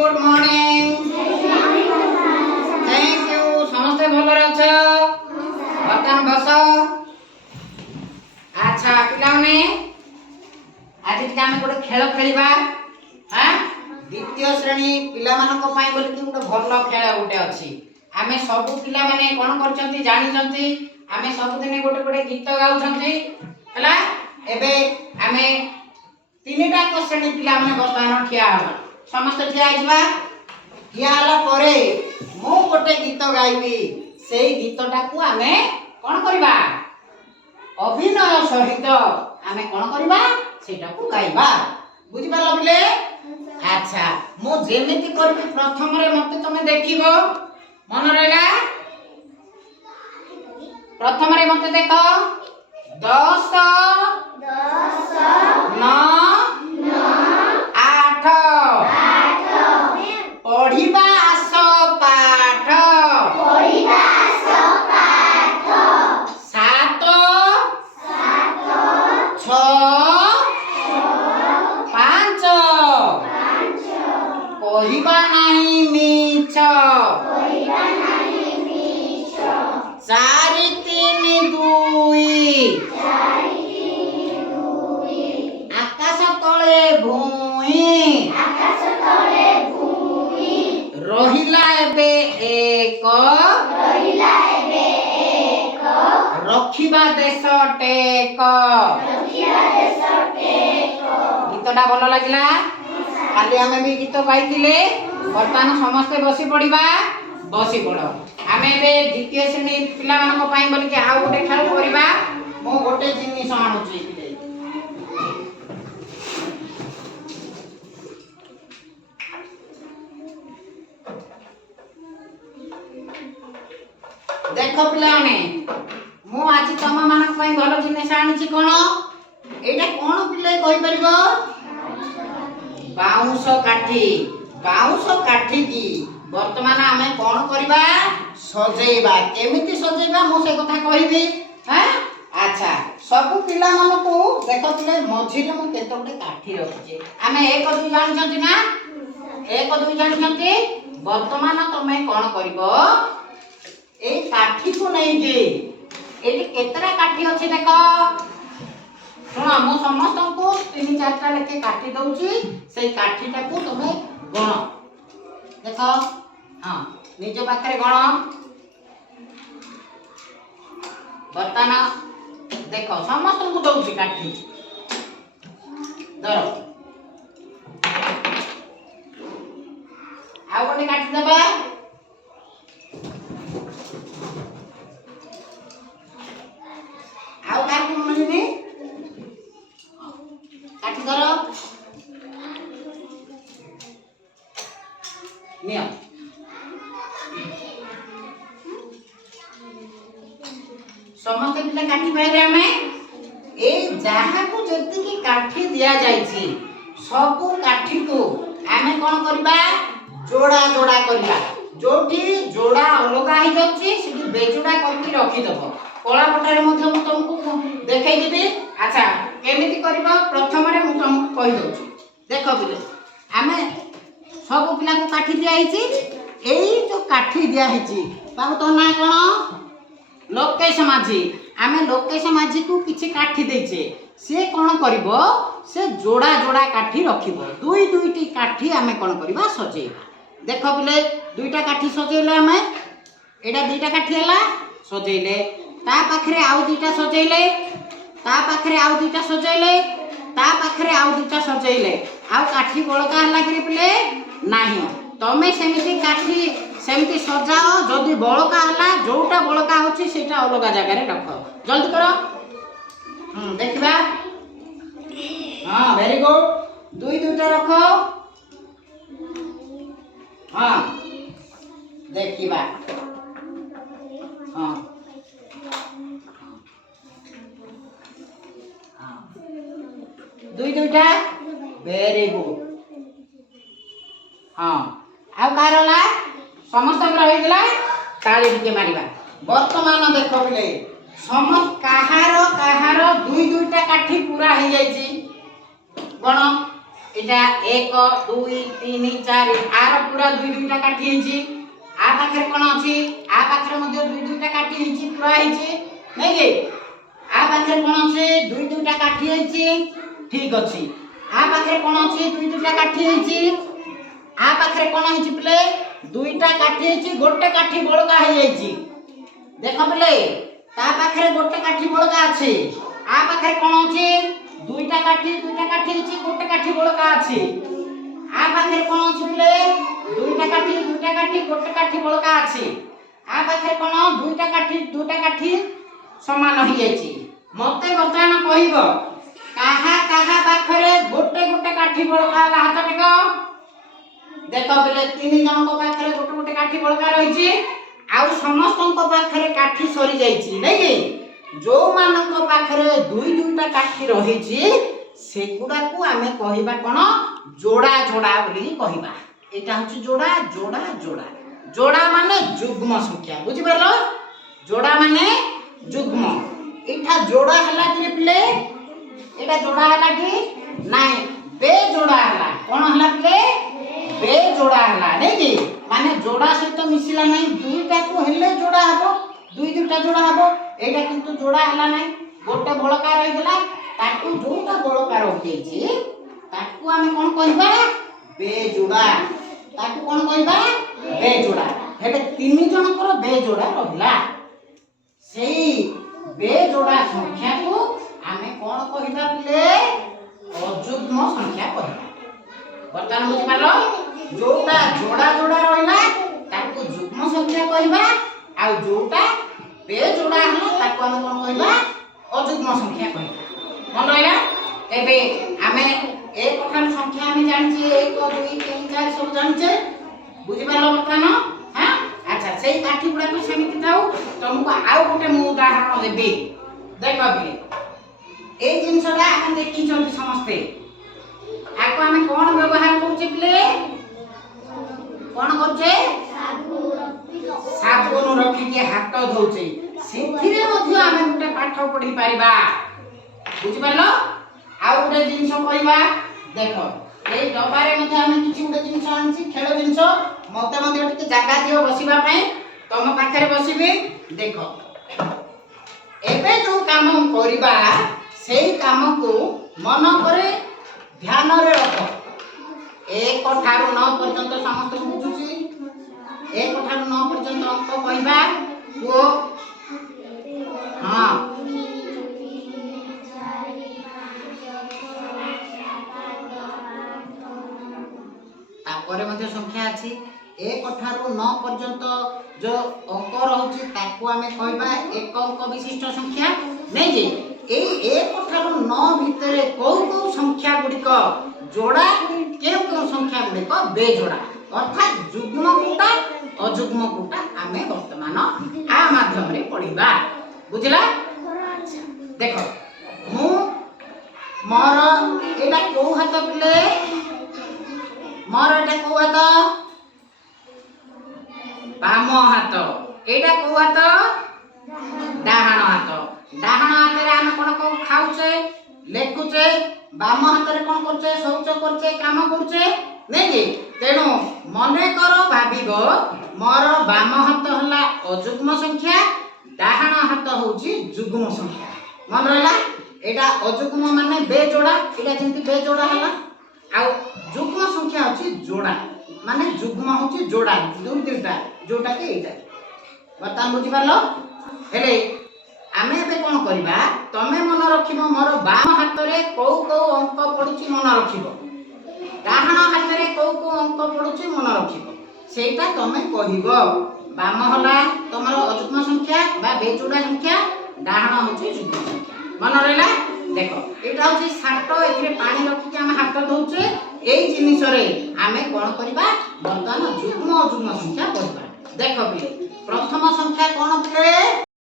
Good morning. Thank you. समस्ते भल अछ? बर्तमान बस। अच्छा पिलाने आज आम गोटे खेल खेलिबा। हाँ द्वितीय श्रेणी पिला मानक पई बोल कि गोटे भल खेल गोटे अछि। आमे सब पिला माने कोन करचंती जानि चंती। आमे सब दिन गोटे गोटे गीत गाउचंती हला। एबे आमे तीनटा को श्रेणी पिला माने बर्तमान ठिया हबा। समस्त ठिया आइबा। ठिया हला परे मु गोटे गीत गाइबी। सेई गीतटा को आमे कोन करबा अभिनय सहित आमे कोन करबा सेटा को गाइबा। बुझि पालो बिले? अच्छा मु जेमिति करबी प्रथम रे मते तमे देखिबो। मन रहला? प्रथम रे मते देखो 10 9 8 पढ़िबा आस पाठ 7 6 5 कहिबा नाही मिछ 4 3 2 आकाश तले भूई रहिला एबे एक रखिबा देश टेक। गीतटा भल लागिला? काली आमे भी गीत गाइथिले। वर्तमान समस्ते बसी पड़िबा। बसी पड़। आमे बे द्वितीय श्रेणी पिला मानक पई बोल के आ गोटे खेल करिबा। मो गोटे जिनिस आनुची पिले। देखो पिलाने मु आज तम मानक पई भलो जिनिस आनिची कोन? एटा कोन पिले कहि परिबो? बाउंस काठी। बाउंस काठी की वर्तमान आमे कोन करिबा? सजेइबा। केमिति सजेइबा मु से कथा कहिबी। हैं अच्छा सब पिला मानको देखो पिले मझिले मु केतो गोटे काठी रखिजे। आमे 1 2 जानिचंती ना? 1 2 जानिचंती। वर्तमान तमे कोन करिवो? ए काठी को नहीं के एटी केतरा काठी अछि देखो। सुनो मु समस्त को 3 4 टा लेके काठी दउची। से काठीटा को तमे गण देखो। हां निज पाखरे गण। बर्तमान देखो समस्त को दउची काठी धरो। आ गोटे काठी देबा। आउ काठी मनिनी काठी धरो नियो। समस्त पिला काठी पाइले आमे ए जहा को जति की काठी दिया जाईची सब काठी को आमे कोन करबा? जोड़ा जोड़ा करबा। जोठी जोड़ा अलगा ही जाउची सेठी बेजोड़ा करके रखि दबो। कोला पटारे मध्य मु तुमको देखाई देबी। अच्छा केमिति करबा? प्रथम रे मु तुमको कहि दउची। देखो बिले आमे सब पिला को काठी दिया हिची। एई जो काठी दिया हिची बाबू तो ना कोन? लोकेश माझी। आमे लोकेश माझी को किछि काठी देछे। से कोन करिवो? से जोड़ा जोड़ा काठी रखिबो। दुई दुईटी काठी आमे कोन करबा? सजेइबा। देखो बिले दुईटा काठी सजेइले आमे एडा दुईटा काठी हला सजेइले। ता पाखरे आउ दुईटा सजेइले। ता पाखरे आउ दुईटा सजेइले। ता पाखरे आउ दुईटा सजेइले। आउ काठी बळका हला कि पिले नाही। तमे सेमिति काठी सेमिति सजाओ। जदी बळका हला जोटा बळका होची सेटा अलगा जगह रे रखो। जल्दी करो। देखिबा। हां वेरी गुड। दुई दुईटा रखो। हां देखिबा। हां दुई दुईटा वेरी गुड। हां आ कारला समस्त रहि गेला। ताली दिके मारिबा। वर्तमान देखो बिले समस्त कहार दुई दुईटा काठी पूरा हो जाइए गण এটা 1 2 3 4 आर पूरा दुई दुईटा काठी हेची आ पाखरे कोन अछि आ पाखरे मध्ये दुई दुईटा काठी हेची पूरा हेची नै के आ पाखरे कोन अछि दुई दुईटा काठी हेची ठीक अछि आ पाखरे कोन अछि दुई दुईटा काठी हेची आ पाखरे कोन हेची प्ले दुईटा काठी हेची गोटे काठी बळका हे जाईची देखो प्ले ता पाखरे गोटे काठी बळका अछि आ पाखरे कोन अछि दुईटा काठी हेची गोटे काठी बळका अछि आ पाखरे कोन अछि प्ले दुईटा काठी गोटे काठी बळका अछि आ पाखरे कोन दुईटा काठी समान होई जाईची मते बर्तमान कहिबो काहा काहा पाखरे गोटे गोटे काठी बळका हाथ टेको देखो बेले तीन जन को पाखरे गोटे गोटे काठी बळका रहिची आउ समस्तन को पाखरे काठी सरी जाईची नै कि जो मानन को पाखरे दुई दुईटा काठी रहिची सेगुडा को आमे कहिबा कोन जोड़ा जोड़ा बोली कहिबा एटा हচ্ছে जोड़ा जोड़ा जोड़ा जोड़ा माने जुग्म संख्या बुझि परलो जोड़ा माने जुग्म एठा जोड़ा हला कि प्ले एटा जोड़ा हला कि नाही बे जोड़ा हला कोन हला प्ले बे जोड़ा हला नै कि माने जोड़ा सहित मिसिला नाही दुईटा को हेले जोड़ा हबो दुई दुईटा जोड़ा हबो एटा किंतु जोड़ा हला नाही गोटे बळका रहि गेला ताकू जोटा बळका रहि जाईची ताकू आमे कोन कहिबा बेजोड़ा ताकू कोन कहिबा बेजोड़ा हेले तीन जनकर बेजोड़ा रहिला सेही बेजोड़ा संख्या को आमे कोन कहिबा पिले अजुग्म संख्या कहिबा बर्तमान बुझि पालो जोटा जोड़ा जोड़ा रहिला ताकू जुग्म संख्या कहिबा आ जोटा बेजोड़ा हला ताकू आमे कोन कहिबा अजुग्म संख्या कहिबा मन रहिला एबे आमे एक कथार संख्या आमे जानछि 1 2 3 4 सब जानछे बुझि पालो बर्तमान हां अच्छा सेही काठी गुडा को समिति थाउ तुमको आउ गोटे मु उदाहरण देबी देखो बे ए जिंसडा हम देखि छथि समस्ते आको आमे कोन व्यवहार करछे प्ले कोन करछे साबुन रखि के हाथ धोछे सेथिरे मध्ये आमे गोटे पाठ पढी पारिबा बुझि पारलो आउ गोटे जिंस कहबा देखो ए डबारे मध्ये आमे किछि गोटे जिंस आनछि खेल जिंस मते मध्ये टिके जागा दियो बसिबा पई तम पाखरे बसिबे देखो एबे जो काम करिबा सेही काम को मन करे ध्यान रे रखो 1 ठारू 9 पर्यंत समस्त बुझुची 1 ठारू 9 पर्यंत अंक कहबा को हां तापरे मध्ये संख्या अछि 1 ठारू 9 पर्यंत जो अंक रहउची ताकू आमे कहबा एक अंक विशिष्ट संख्या नै जे ए 1 ठारू 9 भितरे को संख्या गुडी को जोड़ा केउ संख्या गुडी को बेजोड़ा अर्थात जुग्म कोटा अजुग्म कोटा आमे वर्तमान आ माध्यम रे पढिबा बुझिला देखो मु मोर एटा को हाथ प्ले मोर एटा को हाथ बाम हाथ एटा को हाथ डाहाण हाथ रे हम कोन को खाउचे लेखुचे बाम हाथ रे कोन करचे शौच करचे काम करचे नै कि तेनु मने करो भाबिबो मोर बाम हाथ हला अजुग्म संख्या डाहाण हाथ होची जुग्म संख्या मन रहला एटा अजुग्म माने बेजोड़ा एटा जेंति बेजोड़ा हला आ जुग्म संख्या होची जोड़ा माने जुग्म होची जोड़ा दुई दुईटा जोटा के एटा बता बुझि पारलो हेले आमे बे कोन करबा तमे मन रखिबो मोर बाम हाथ रे को अंक पडुची मन रखिबो डाहाण हाथ रे को अंक पडुची मन रखिबो सेटा तमे कहिबो बाम हला तमरो अजुग्म संख्या बा बेजोड़ा संख्या डाहाण होची जुग्म संख्या मन रहला देखो एटा होची साटो एथिरे पानी रखि के हम हाथ धोचे एई जिनिस रे आमे कोन करबा वर्तमान जुग्म अजुग्म संख्या कहबा देखो बे प्रथम संख्या कोन पे